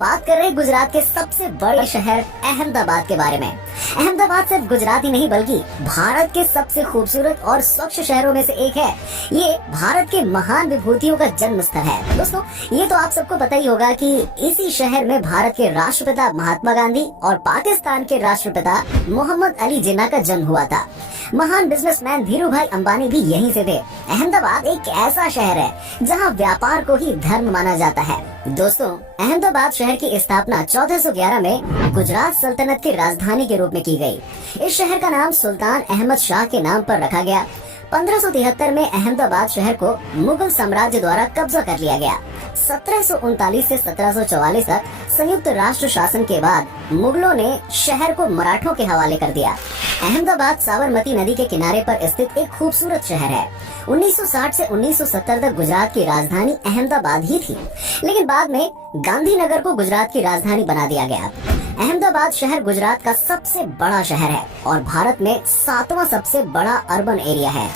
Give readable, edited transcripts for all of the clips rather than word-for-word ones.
बात कर रहे हैं गुजरात के सबसे बड़े शहर अहमदाबाद के बारे में। अहमदाबाद सिर्फ गुजरात ही नहीं बल्कि भारत के सबसे खूबसूरत और स्वच्छ शहरों में से एक है। ये भारत के महान विभूतियों का जन्म स्थल है। दोस्तों, ये तो आप सबको पता ही होगा कि इसी शहर में भारत के राष्ट्रपिता महात्मा गांधी और पाकिस्तान के राष्ट्रपिता मोहम्मद अली जिन्ना का जन्म हुआ था। महान बिजनेसमैन धीरू भाई अंबानी भी यहीं से थे। अहमदाबाद एक ऐसा शहर है जहां व्यापार को ही धर्म माना जाता है। दोस्तों, अहमदाबाद शहर की स्थापना 1411 में गुजरात सल्तनत की राजधानी के रूप में की गई। इस शहर का नाम सुल्तान अहमद शाह के नाम पर रखा गया। 1573 में अहमदाबाद शहर को मुगल साम्राज्य द्वारा कब्जा कर लिया गया। 1739 से 1744 तक संयुक्त राष्ट्र शासन के बाद मुगलों ने शहर को मराठों के हवाले कर दिया। अहमदाबाद साबरमती नदी के किनारे पर स्थित एक खूबसूरत शहर है। 1960 से 1970 तक गुजरात की राजधानी अहमदाबाद ही थी, लेकिन बाद में गांधीनगर को गुजरात की राजधानी बना दिया गया। अहमदाबाद शहर गुजरात का सबसे बड़ा शहर है और भारत में 7वां सबसे बड़ा अर्बन एरिया है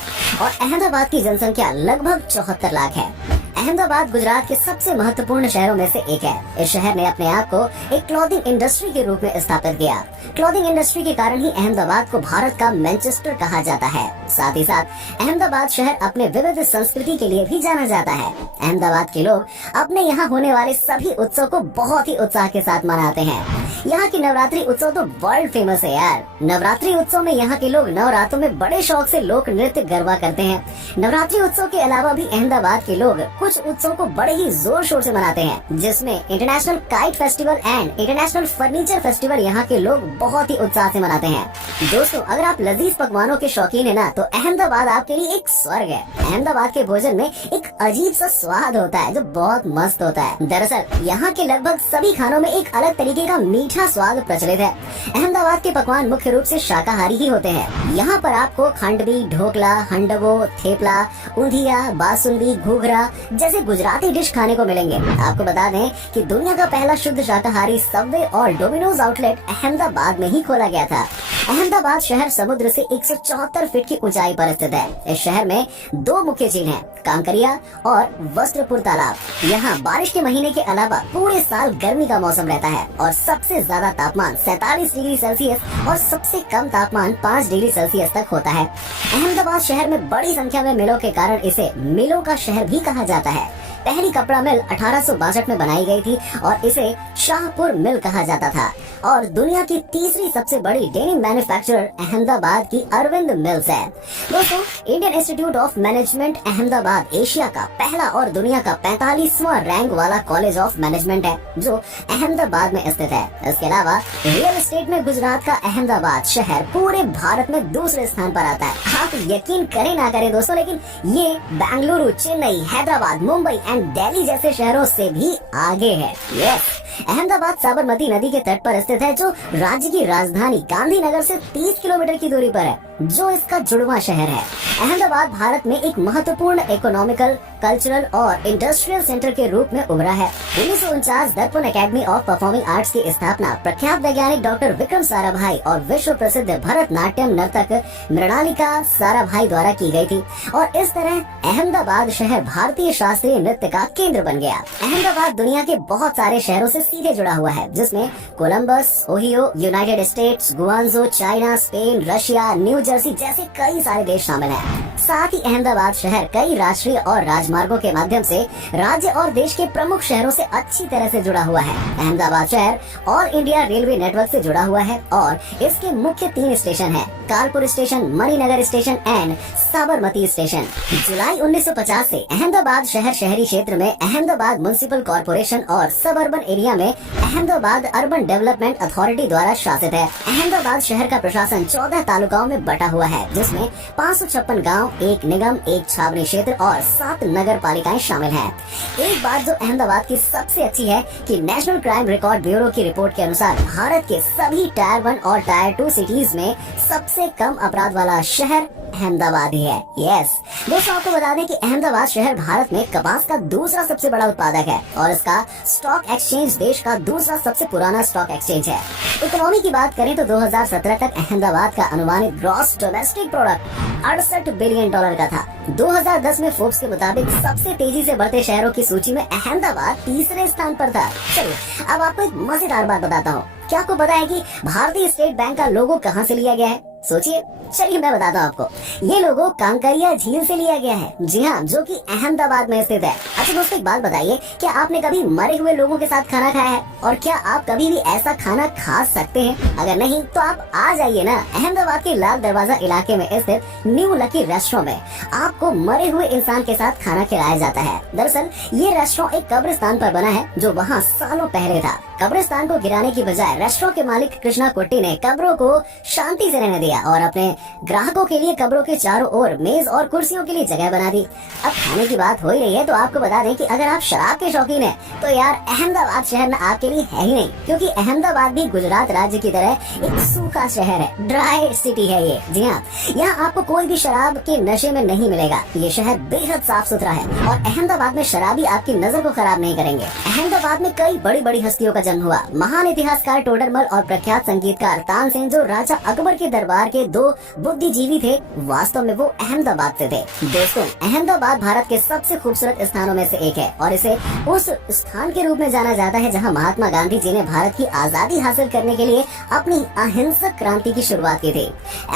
और अहमदाबाद की जनसंख्या लगभग 74 लाख है। अहमदाबाद गुजरात के सबसे महत्वपूर्ण शहरों में से एक है। इस शहर ने अपने आप को एक क्लॉथिंग इंडस्ट्री के रूप में स्थापित किया। क्लॉथिंग इंडस्ट्री के कारण ही अहमदाबाद को भारत का मैनचेस्टर कहा जाता है। साथ ही साथ अहमदाबाद शहर अपने विविध संस्कृति के लिए भी जाना जाता है। अहमदाबाद के लोग अपने यहाँ होने वाले सभी उत्सव को बहुत ही उत्साह के साथ मनाते हैं। यहाँ की नवरात्रि उत्सव तो वर्ल्ड फेमस है यार। नवरात्रि उत्सव में यहाँ के लोग नवरात्रों में बड़े शौक से लोक नृत्य गरबा करते हैं। नवरात्रि उत्सव के अलावा भी अहमदाबाद के लोग कुछ उत्सव को बड़े ही जोर शोर से मनाते हैं, जिसमें international kite festival and international furniture festival यहाँ के लोग बहुत ही उत्साह से मनाते हैं। दोस्तों, अगर आप लजीज पकवानों के शौकीन है ना, तो अहमदाबाद आपके लिए एक स्वर्ग है। अहमदाबाद के भोजन में एक अजीब सा स्वाद होता है जो बहुत मस्त होता है। दरअसल यहाँ के लगभग सभी खानों में एक अलग तरीके का मीठा स्वाद प्रचलित है। अहमदाबाद के पकवान मुख्य रूप से शाकाहारी ही होते हैं। यहाँ पर आपको खंडवी, ढोकला, हंडवो, थेपला, ऊंधिया, बासुंदी, घूघरा जैसे गुजराती डिश खाने को मिलेंगे। आपको बता दें कि दुनिया का पहला शुद्ध शाकाहारी सबवे और डोमिनोज आउटलेट अहमदाबाद में ही खोला गया था। अहमदाबाद शहर समुद्र से 174 फीट की ऊंचाई पर स्थित है। इस शहर में 2 मुख्य झील हैं, कांकरिया और वस्त्रपुर तालाब। यहाँ बारिश के महीने के अलावा पूरे साल गर्मी का मौसम रहता है और सबसे ज्यादा तापमान 47 डिग्री सेल्सियस और सबसे कम तापमान 5 डिग्री सेल्सियस तक होता है। अहमदाबाद शहर में बड़ी संख्या में मिलों के कारण इसे मिलों का शहर भी कहा जाता है। पहली कपड़ा मिल 1862 में बनाई गई थी और इसे शाहपुर मिल कहा जाता था और दुनिया की तीसरी सबसे बड़ी डेनिम मैन्युफैक्चरर अहमदाबाद की अरविंद मिल्स है। दोस्तों, Indian institute of management Ahmedabad Asia का पहला और दुनिया का 45वां रैंक वाला कॉलेज ऑफ मैनेजमेंट है जो अहमदाबाद में स्थित है। इसके अलावा रियल एस्टेट में गुजरात का अहमदाबाद शहर पूरे भारत में दूसरे स्थान पर आता है। आप यकीन करें ना करें दोस्तों, लेकिन ये बेंगलुरु, चेन्नई, हैदराबाद, मुंबई एंड दिल्ली जैसे शहरों से भी आगे है। यस, अहमदाबाद साबरमती नदी के तट पर स्थित है जो राज्य की राजधानी गांधीनगर से 30 किलोमीटर की दूरी पर है, जो इसका जुड़वा शहर है। अहमदाबाद भारत में एक महत्वपूर्ण इकोनॉमिकल, कल्चरल और इंडस्ट्रियल सेंटर के रूप में उभरा है। 1949 दर्पण एकेडमी ऑफ परफॉर्मिंग आर्ट्स की स्थापना प्रख्यात वैज्ञानिक डॉक्टर विक्रम साराभाई और विश्व प्रसिद्ध भरतनाट्यम नर्तक मृणालिका साराभाई द्वारा की गई थी और इस तरह अहमदाबाद शहर भारतीय शास्त्रीय नृत्य का केंद्र बन गया। अहमदाबाद दुनिया के बहुत सारे शहरों से सीधे जुड़ा हुआ है, जिसमें Columbus, Ohio, United States, Guangzhou, China, Spain, Russia, New Jersey जैसे कई सारे देश शामिल हैं। साथ ही अहमदाबाद शहर कई राष्ट्रीय और राजमार्गों के माध्यम से राज्य और देश के प्रमुख शहरों से अच्छी तरह से जुड़ा हुआ है। अहमदाबाद शहर और इंडिया रेलवे नेटवर्क से जुड़ा हुआ है और इसके मुख्य 3 स्टेशन हैं, Kanpur station, Maninagar station and Sabarmati station. जुलाई 1950 से अहमदाबाद शहर शहरी क्षेत्र में अहमदाबाद म्युनिसिपल कॉर्पोरेशन और सब अर्बन एरिया में अहमदाबाद अर्बन डेवलपमेंट अथॉरिटी द्वारा शासित है। अहमदाबाद शहर का प्रशासन 14 तालुकाओं में बटा हुआ है, जिसमें 556 गाँव, 1 निगम, 1 छावनी क्षेत्र और 7 नगर पालिकाएं शामिल हैं। एक बात जो अहमदाबाद की सबसे अच्छी है कि नेशनल क्राइम रिकॉर्ड ब्यूरो की रिपोर्ट के अनुसार भारत के सभी टायर 1 और टायर 2 सिटीज में सबसे कम अपराध वाला शहर अहमदाबाद ही है। यस दोस्तों, आपको बता दें कि अहमदाबाद शहर भारत में कपास का दूसरा सबसे बड़ा उत्पादक है और इसका स्टॉक एक्सचेंज देश का दूसरा सबसे पुराना स्टॉक एक्सचेंज है। इकोनॉमी की बात करें तो 2017 तक अहमदाबाद का अनुमानित gross domestic product 68 billion dollar का था। 2010 में फोर्ब्स के मुताबिक सबसे तेजी से बढ़ते शहरों की सूची में अहमदाबाद तीसरे स्थान पर था। चलिए अब आपको एक मजेदार बात बताता हूँ। क्या आपको पता है कि भारतीय स्टेट बैंक का लोगो कहाँ से लिया गया है? सोचिए। चलिए मैं बताता हूँ आपको। ये लोगो कांकरिया झील से लिया गया है। जी हाँ, जो कि अहमदाबाद में स्थित है। अच्छा दोस्तों, एक बात बताइए, क्या आपने कभी मरे हुए लोगों के साथ खाना खाया है? और क्या आप कभी भी ऐसा खाना खा सकते हैं? अगर नहीं तो आप आ जाइए ना अहमदाबाद के लाल दरवाजा इलाके में स्थित न्यू लकी रेस्टोरेंट में। आपको मरे हुए इंसान के साथ खाना खिलाया जाता है। दरअसल ये रेस्टोरेंट एक कब्रिस्तान पर बना है जो वहाँ सालों पहले था। कब्रिस्तान को गिराने की बजाय रेस्टोरेंट के मालिक कृष्णा कुट्टी ने कब्रों को शांति से रहने दिया और अपने ग्राहकों के लिए कब्रों के चारों ओर मेज और कुर्सियों के लिए जगह बना दी। अब खाने की बात हो ही रही है तो आपको बता दें कि अगर आप शराब के शौकीन हैं तो यार अहमदाबाद शहर ना आपके लिए है ही नहीं, क्योंकि अहमदाबाद भी गुजरात राज्य की तरह एक सूखा शहर है, ड्राई सिटी है ये। जी हाँ, यहाँ आपको कोई भी शराब के नशे में नहीं मिलेगा। ये शहर बेहद साफ सुथरा है और अहमदाबाद में शराबी आपकी नजर को खराब नहीं करेंगे। अहमदाबाद में कई बड़ी बड़ी हस्तियों का जन्म हुआ। महान इतिहासकार टोडरमल और प्रख्यात संगीतकार तानसेन, जो राजा अकबर के दरबार के दो बुद्धिजीवी थे, वास्तव में वो अहमदाबाद से थे। दोस्तों, अहमदाबाद भारत के सबसे खूबसूरत स्थानों में से एक है और इसे उस स्थान के रूप में जाना जाता है जहां महात्मा गांधी जी ने भारत की आजादी हासिल करने के लिए अपनी अहिंसक क्रांति की शुरुआत की थी।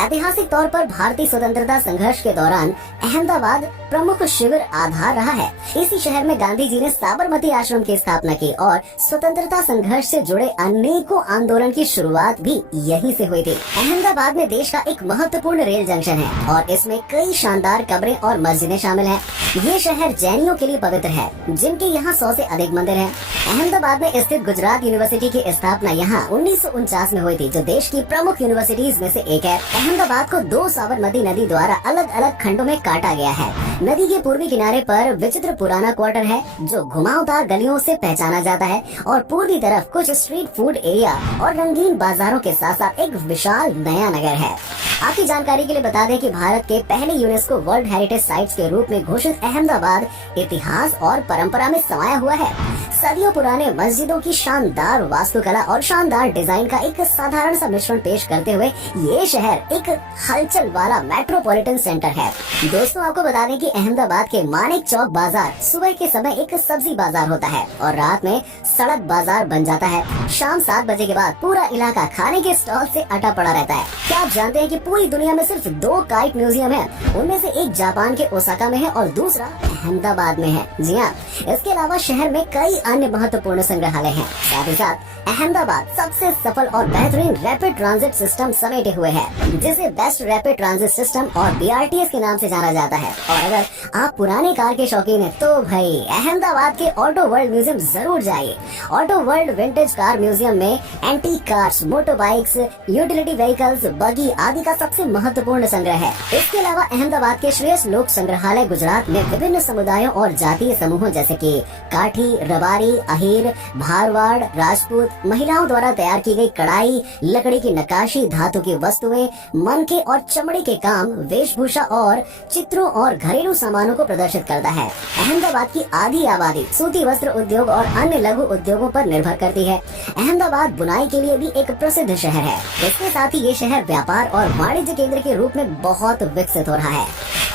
ऐतिहासिक तौर पर भारतीय स्वतंत्रता संघर्ष के दौरान अहमदाबाद प्रमुख शिविर आधार रहा है। इसी शहर में गांधी जी ने साबरमती आश्रम की स्थापना की और स्वतंत्रता संघर्ष से जुड़े अनेकों आंदोलन की शुरुआत भी यहीं से हुई थी। अहमदाबाद में देश का एक महत्वपूर्ण रेल जंक्शन है और इसमें कई शानदार कब्रें और मस्जिदें शामिल हैं। ये शहर जैनियों के लिए पवित्र है, जिनके यहाँ 100 से अधिक मंदिर हैं। अहमदाबाद में स्थित गुजरात यूनिवर्सिटी की स्थापना यहाँ 1949 में हुई थी, जो देश की प्रमुख यूनिवर्सिटीज में से एक है। अहमदाबाद को दो साबरमती नदी द्वारा अलग अलग खंडों में काटा गया है। नदी के पूर्वी किनारे पर विचित्र पुराना क्वार्टर है जो घुमावदार गलियों से पहचाना जाता है और पूर्वी तरफ कुछ स्ट्रीट फूड एरिया और रंगीन बाजारों के साथ साथ एक विशाल नया नगर है। आपकी जानकारी के लिए बता दें कि भारत के पहले यूनेस्को वर्ल्ड हेरिटेज साइट्स के रूप में घोषित अहमदाबाद इतिहास और परंपरा में समाया हुआ है। सदियों पुराने मस्जिदों की शानदार वास्तुकला और शानदार डिजाइन का एक साधारण सा मिश्रण पेश करते हुए ये शहर एक हलचल वाला मेट्रोपॉलिटन सेंटर है। दोस्तों, आपको बता दें कि अहमदाबाद के मानिक चौक बाजार सुबह के समय एक सब्जी बाजार होता है और रात में सड़क बाजार बन जाता है। शाम 7 बजे के बाद पूरा इलाका खाने के स्टॉल से अटा पड़ा रहता है। क्या आप जानते हैं कि पूरी दुनिया में सिर्फ 2 काइट म्यूजियम है? उनमें से एक जापान के ओसाका में है और दूसरा अहमदाबाद में है। जी हाँ, इसके अलावा शहर में कई अन्य महत्वपूर्ण संग्रहालय हैं। साथ ही साथ अहमदाबाद सबसे सफल और बेहतरीन रैपिड ट्रांजिट सिस्टम समेटे हुए है, जिसे बेस्ट रैपिड ट्रांजिट सिस्टम और BRTS के नाम से जाना जाता है। और अगर आप पुराने कार के शौकीन हैं तो भाई अहमदाबाद के ऑटो वर्ल्ड म्यूजियम जरूर जाइए। Auto world vintage car museum में antique cars, motor bikes, utility vehicles, buggy आदि का सबसे महत्वपूर्ण संग्रह है। इसके अलावा अहमदाबाद के श्रेष्ठ लोक संग्रहालय गुजरात में विभिन्न समुदायों और जातीय समूहों जैसे कि काठी, रबारी, अहीर, भारवाड़, राजपूत महिलाओं द्वारा तैयार की गई कढ़ाई, लकड़ी की नक्काशी, धातु की वस्तुएं, मनके और चमड़े के काम, वेशभूषा और चित्रों और घरेलू सामानों को प्रदर्शित करता है। अहमदाबाद की आधी आबादी सूती वस्त्र उद्योग और अन्य लघु उद्योगों पर निर्भर करती है। अहमदाबाद बुनाई के लिए भी एक प्रसिद्ध शहर है। इसके साथ ही ये शहर व्यापार और वाणिज्य केंद्र के रूप में बहुत विकसित हो रहा है।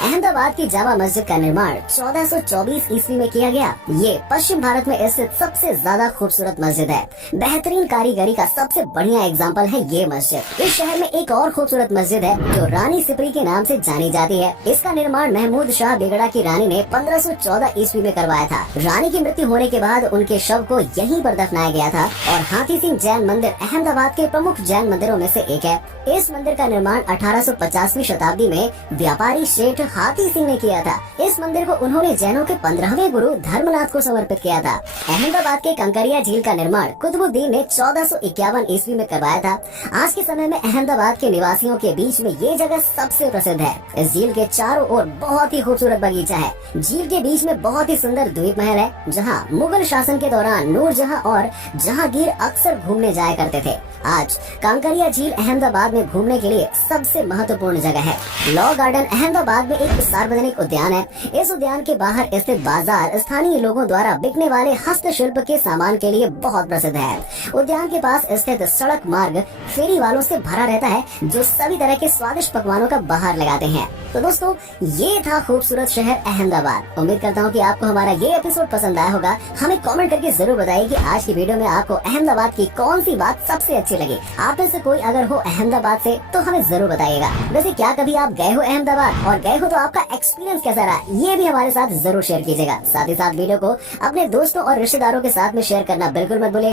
अहमदाबाद की जामा मस्जिद का निर्माण 1424 ईस्वी में किया गया। ये पश्चिम भारत में स्थित सबसे ज्यादा खूबसूरत मस्जिद है। बेहतरीन कारीगरी का सबसे बढ़िया एग्जाम्पल है ये मस्जिद। इस शहर में एक और खूबसूरत मस्जिद है जो रानी सिपरी के नाम से जानी जाती है। इसका निर्माण महमूद शाह बेगड़ा की रानी ने 1514 ईस्वी में करवाया था। रानी की मृत्यु होने के बाद उनके शव को यहीं पर दफनाया गया था। और हाथी सिंह जैन मंदिर अहमदाबाद के प्रमुख जैन मंदिरों में से एक है। इस मंदिर का निर्माण 1850वीं शताब्दी में व्यापारी सेठ हाथी सिंह ने किया था। इस मंदिर को उन्होंने जैनों के 15वें गुरु धर्मनाथ को समर्पित किया था। अहमदाबाद के कंकरिया झील का निर्माण कुतुबुद्दीन ने 1451 ईस्वी में करवाया था। आज के समय में अहमदाबाद के निवासियों के बीच में ये जगह सबसे प्रसिद्ध है। इस झील के चारों ओर बहुत ही खूबसूरत बगीचा है। झील के बीच में बहुत ही सुंदर द्वीप महल है, जहाँ मुगल शासन के दौरान नूरजहां और जहांगीर अक्सर घूमने जाया करते थे। आज कांकरिया झील अहमदाबाद में घूमने के लिए सबसे महत्वपूर्ण जगह है। लॉ गार्डन अहमदाबाद में एक सार्वजनिक उद्यान है। इस उद्यान के बाहर स्थित बाजार स्थानीय लोगों द्वारा बिकने वाले हस्तशिल्प के सामान के लिए बहुत प्रसिद्ध है। उद्यान के पास स्थित सड़क मार्ग फेरी वालों से भरा रहता है, जो सभी तरह के स्वादिष्ट पकवानों का बाहर लगाते हैं। तो दोस्तों, ये था खूबसूरत शहर अहमदाबाद। उम्मीद करता हूँ कि आपको हमारा ये एपिसोड पसंद आया होगा। हमें कमेंट करके जरूर बताइए कि आज की वीडियो में आपको अहमदाबाद की कौन सी बात सबसे अच्छी लगी। आप में से कोई अगर हो अहमदाबाद से तो हमें जरूर बताइएगा। वैसे क्या कभी आप गए हो अहमदाबाद, और गए हो तो आपका एक्सपीरियंस कैसा रहा, ये भी हमारे साथ जरूर शेयर कीजिएगा। साथ ही साथ वीडियो को अपने दोस्तों और रिश्तेदारों के साथ में शेयर करना बिल्कुल मत भूलिएगा।